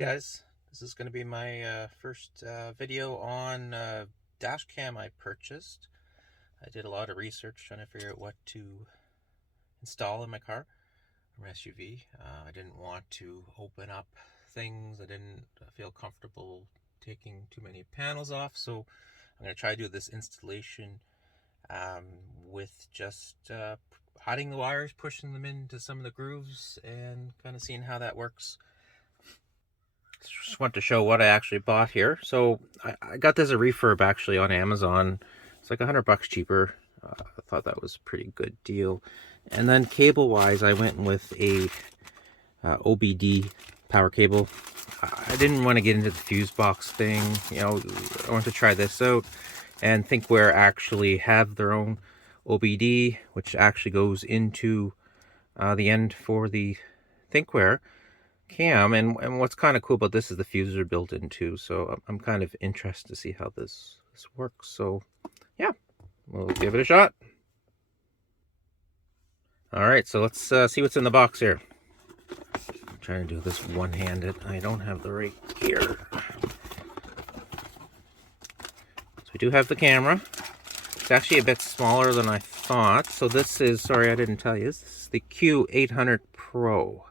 Guys, this is going to be my first video on dash cam I purchased. I did a lot of research trying to figure out what to install in my car or my SUV. I didn't want to open up things. I didn't feel comfortable taking too many panels off, so I'm going to try to do this installation with just hiding the wires, pushing them into some of the grooves, and kind of seeing how that works. Just want to show what I actually bought here. So I got this a refurb actually on Amazon. It's like $100 cheaper. I thought that was a pretty good deal. And then cable wise, I went with a OBD power cable. I didn't want to get into the fuse box thing. You know, I want to try this out. And Thinkware actually have their own OBD, which actually goes into the end for the Thinkware cam, and what's kind of cool about this is the fuses are built in too, so I'm kind of interested to see how this works. So yeah, we'll give it a shot. All right, so let's see what's in the box here. I'm trying to do this one-handed. I don't have the right gear. So we do have the camera. It's actually a bit smaller than I thought. So this is, sorry I didn't tell you, this is the Q800 Pro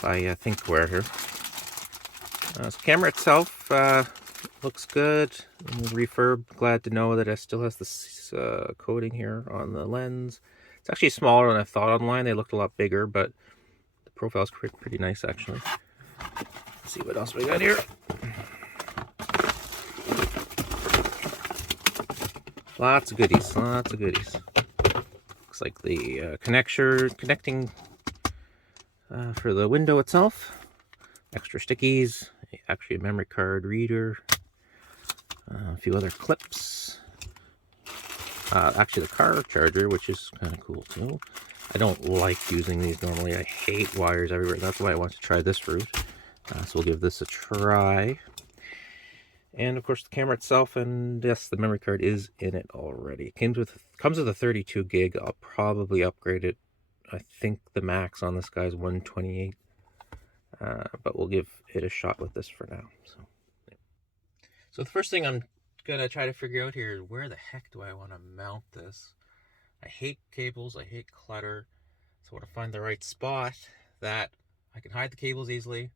by Thinkware here. The camera itself looks good. Refurb. Glad to know that it still has this coating here on the lens. It's actually smaller than I thought online. They looked a lot bigger, but the profile's pretty nice actually. Let's see what else we got here. Lots of goodies. Lots of goodies. Looks like the connecting for the window itself, extra stickies, actually a memory card reader, a few other clips, actually the car charger, which is kind of cool too. I don't like using these normally. I hate wires everywhere. That's why I want to try this route. So we'll give this a try. And of course the camera itself, and yes, the memory card is in it already. It comes with a 32 gig. I'll probably upgrade it. I think the max on this guy is 128, but we'll give it a shot with this for now. So the first thing I'm gonna try to figure out here is where the heck do I want to mount this? I hate cables, I hate clutter, so I want to find the right spot that I can hide the cables easily.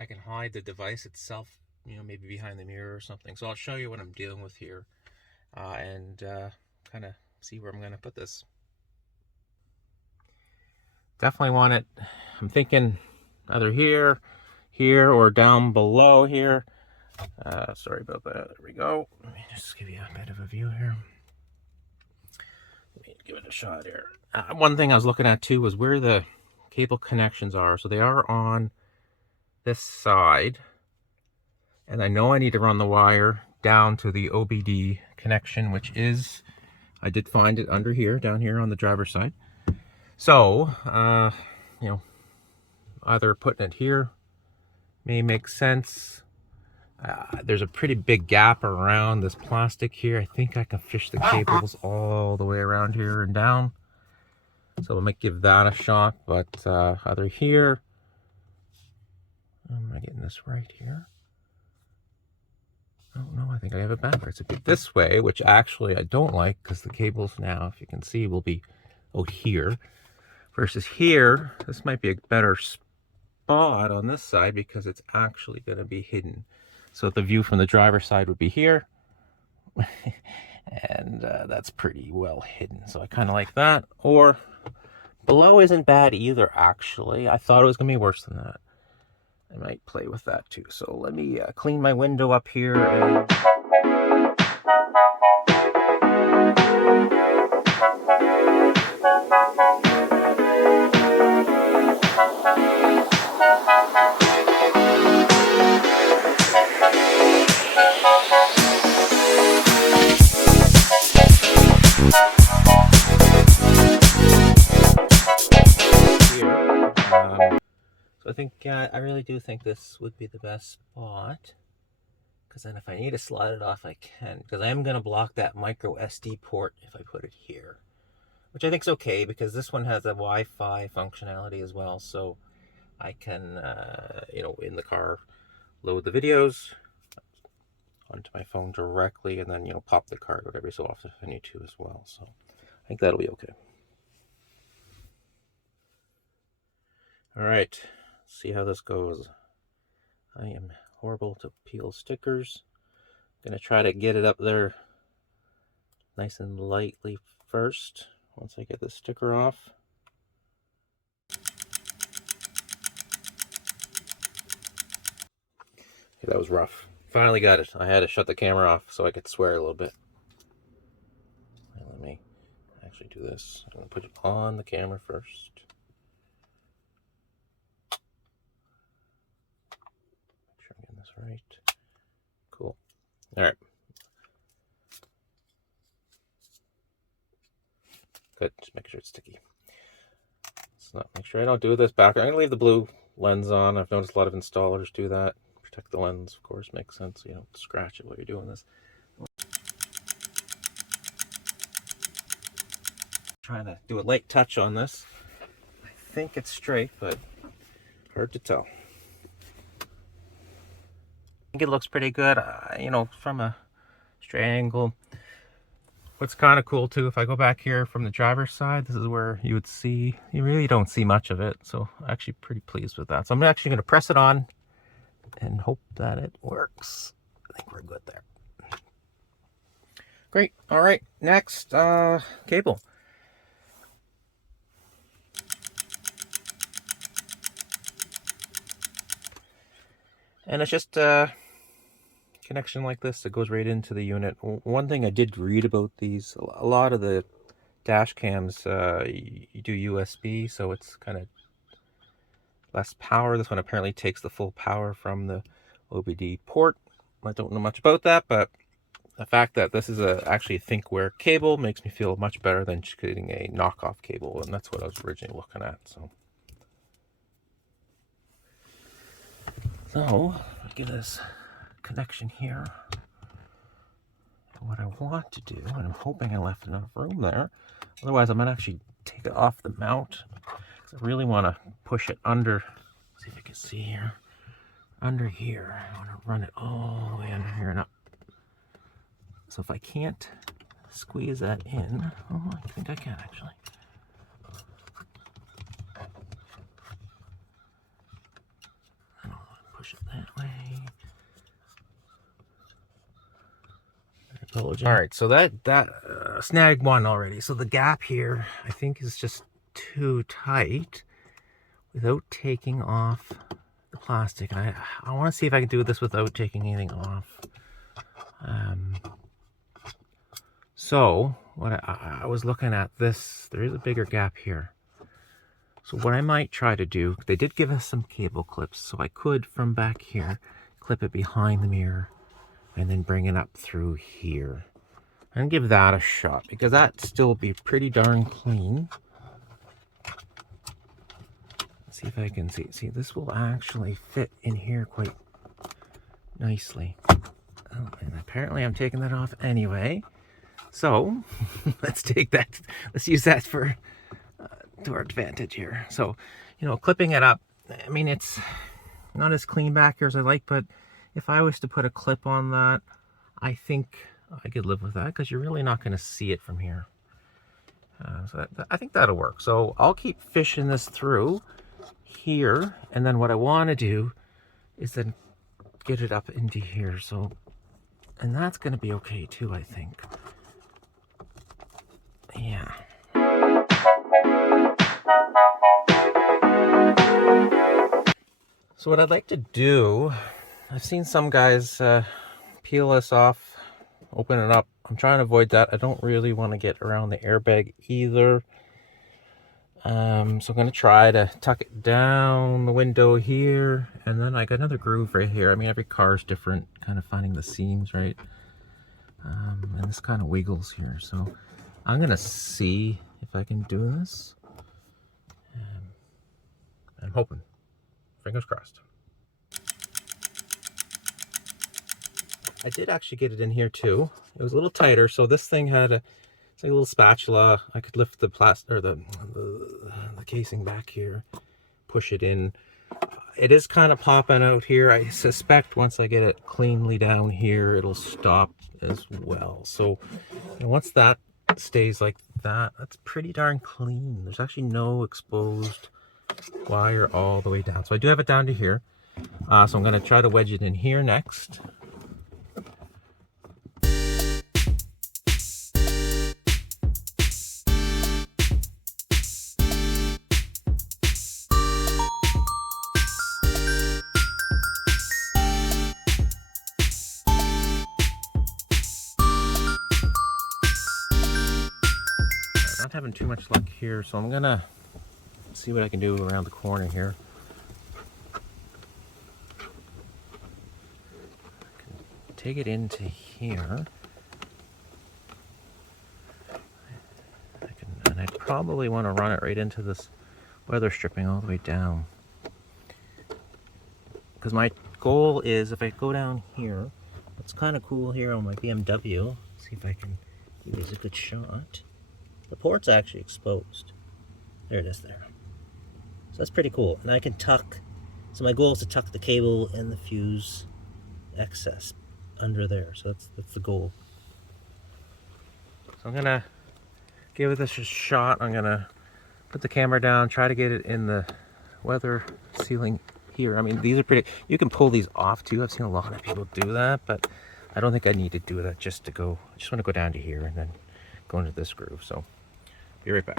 I can hide the device itself, you know, maybe behind the mirror or something. So I'll show you what I'm dealing with here, and kind of see where I'm gonna put this. Definitely want it, I'm thinking either here, or down below here. Sorry about that. There we go. Let me just give you a bit of a view here. Let me give it a shot here. One thing I was looking at too was where the cable connections are. So they are on this side. And I know I need to run the wire down to the OBD connection, which is, I did find it under here, down here on the driver's side. So, you know, either putting it here may make sense. There's a pretty big gap around this plastic here. I think I can fish the cables all the way around here and down. So I might give that a shot, but either here, am I getting this right here? Oh no, I think I have it backwards. It'd be this way, which actually I don't like because the cables now, if you can see, will be out here. Versus here, this might be a better spot on this side because it's actually going to be hidden. So the view from the driver's side would be here. And that's pretty well hidden. So I kind of like that. Or below isn't bad either, actually. I thought it was going to be worse than that. I might play with that too. So let me clean my window up here. And so I think I really do think this would be the best spot, because then if I need to slide it off, I can, because I am going to block that micro SD port if I put it here, which I think is okay because this one has a Wi-Fi functionality as well. So I can, you know, in the car, load the videos onto my phone directly, and then, you know, pop the card every so often if I need to as well. So I think that'll be okay. All right, let's see how this goes. I am horrible to peel stickers. I'm gonna try to get it up there nice and lightly first, once I get the sticker off. Okay, that was rough. Finally got it. I had to shut the camera off so I could swear a little bit. Let me actually do this. I'm gonna put it on the camera first. Make sure I'm getting this right. Cool. All right. Good. Just make sure it's sticky. Let's not make sure I don't do this back. I'm gonna leave the blue lens on. I've noticed a lot of installers do that. Protect the lens, of course, makes sense. You don't scratch it while you're doing this. Trying to do a light touch on this. I think it's straight, but hard to tell. I think it looks pretty good, you know, from a straight angle. What's kind of cool too, if I go back here from the driver's side, this is where you would see, you really don't see much of it. So I'm actually pretty pleased with that. So I'm actually going to press it on and hope that it works. I think we're good there. Great. All right. Next, cable. And it's just a connection like this that goes right into the unit. One thing I did read about these, a lot of the dash cams, you do USB, so it's kind of less power. This one apparently takes the full power from the OBD port. I don't know much about that, but the fact that this is actually a thinkware cable makes me feel much better than just getting a knockoff cable, and that's what I was originally looking at. So I get this connection here. What I want to do, and I'm hoping I left enough room there, otherwise I might actually take it off the mount, because I really want to push it under. Let's see if you can see here. Under here. I want to run it all the way under here and up. So if I can't squeeze that in, oh, I think I can actually. I don't want to push it that way. All right, so that snagged one already. So the gap here, I think, is just too tight without taking off the plastic. And I want to see if I can do this without taking anything off. So what I was looking at this, there is a bigger gap here. So what I might try to do, they did give us some cable clips, so I could, from back here, clip it behind the mirror and then bring it up through here. And give that a shot, because that'd still be pretty darn clean. Let's see if I can see. See, this will actually fit in here quite nicely. Oh, and apparently I'm taking that off anyway. So let's take that. Let's use that for to our advantage here. So, you know, clipping it up. I mean, it's not as clean back here as I like, but if I was to put a clip on that, I think I could live with that, because you're really not going to see it from here. So I think that'll work. So I'll keep fishing this through here, and then what I want to do is then get it up into here. So, and that's going to be okay too, I think. Yeah. So what I'd like to do, I've seen some guys peel this off, open it up. I'm trying to avoid that. I don't really want to get around the airbag either. So I'm going to try to tuck it down the window here, and then I got another groove right here. I mean, every car is different, kind of finding the seams, right? And this kind of wiggles here. So I'm going to see if I can do this. I'm hoping. Fingers crossed. I did actually get it in here too. It was a little tighter, so this thing had it's like a little spatula. I could lift the plastic or the casing back here, push it in. it is kind of popping out here. I suspect once I get it cleanly down here, it'll stop as well. So once that stays like that, that's pretty darn clean. There's actually no exposed wire all the way down. So I do have it down to here. So I'm going to try to wedge it in here next. Not having too much luck here, so I'm gonna see what I can do around the corner here. Take it into here. And I'd probably want to run it right into this weather stripping all the way down. Because my goal is, if I go down here, it's kind of cool here on my BMW. See if I can give you a good shot. The port's actually exposed. There it is there. So that's pretty cool. And I can tuck, so my goal is to tuck the cable and the fuse excess under there. So that's the goal. So I'm gonna give this a shot. I'm gonna put the camera down, try to get it in the weather sealing here. I mean, these are pretty, you can pull these off too. I've seen a lot of people do that, but I don't think I need to do that just to go, I just want to go down to here and then go into this groove. So be right back.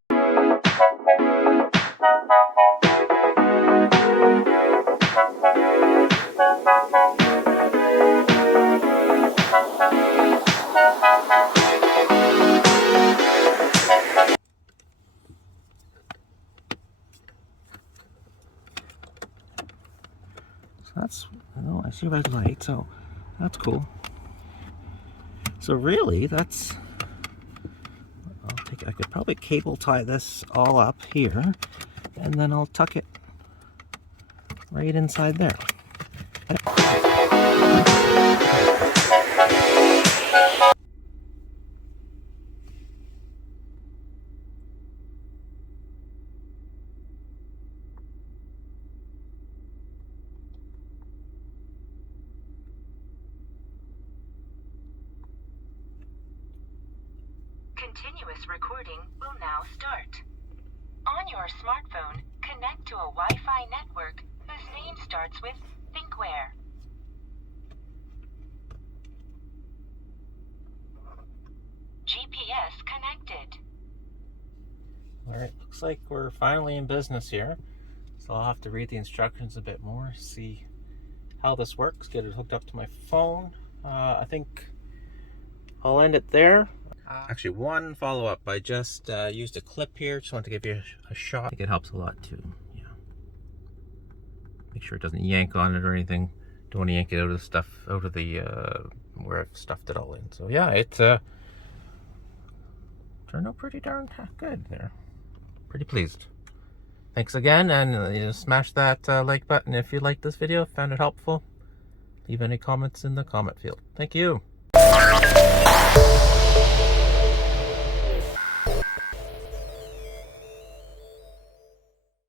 That's, oh, I see red light, so that's cool. So really, that's, I could probably cable tie this all up here, and then I'll tuck it right inside there. Continuous recording will now start. On your smartphone, connect to a Wi-Fi network whose name starts with Thinkware. GPS connected. Alright, looks like we're finally in business here. So I'll have to read the instructions a bit more, see how this works, get it hooked up to my phone. I think I'll end it there. Actually, one follow-up. I just used a clip here. Just want to give you a shot. I think it helps a lot too. Yeah. Make sure it doesn't yank on it or anything. Don't want to yank it out of the stuff, out of the where I've stuffed it all in. So yeah, it turned out pretty darn good there. Pretty pleased. Thanks again, and smash that like button if you liked this video, found it helpful. Leave any comments in the comment field. Thank you.